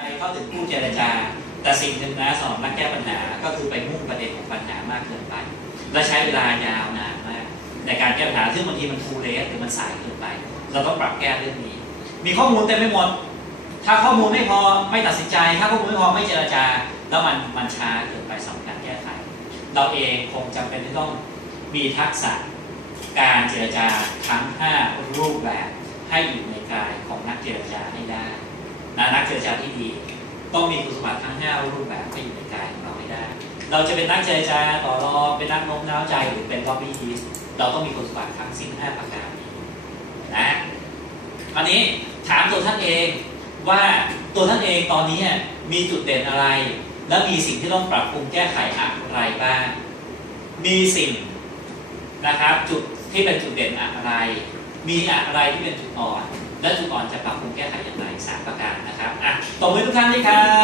ใจเข้าถึงผู้เจรจา แต่สิ่งหนึ่งนะสำหรับนักแก้ปัญหาก็คือไปมุ่งประเด็นของปัญหามากเกินไป และใช้เวลายาวนานมาก ในการแก้ปัญหาซึ่งบางทีมันทูเลสหรือมันสายเกินไป เราต้องปรับแก้เรื่องนี้ มีข้อมูลเต็มไปหมด ถ้าข้อมูลไม่พอไม่ตัดสินใจ ถ้าข้อมูลไม่พอไม่เจรจา แล้วมันมันช้าเกินไปสำหรับการแก้ไข เราเองคงจำเป็นที่ต้องมีทักษะการเจรจาทั้ง 5 รูปแบบให้อยู่ในกายของนักเจรจา นะนักเจรจาที่ดี ต้องมีคุณสมบัติทั้ง5รูปแบบให้อยู่ในกายของเราให้ได้ เราจะเป็นนักเจรจาต่อรองเป็นนักโน้มน้าวใจหรือเป็นล็อบบี้ยิสเราต้องมีคุณสมบัติทั้งสิ้น5ประการนี้นะอันนี้ถามตัวท่านเองว่าตัวท่านเองตอนนี้มีจุดเด่นอะไร และมีสิ่งที่ต้องปรับปรุงแก้ไขอะไรบ้าง มีสิ่งนะครับจุดที่เป็นจุดเด่นอะไร มีอะไรที่เป็นจุดอ่อน และจุดอ่อนจะปรับ บมือทุกท่านด้วยครับ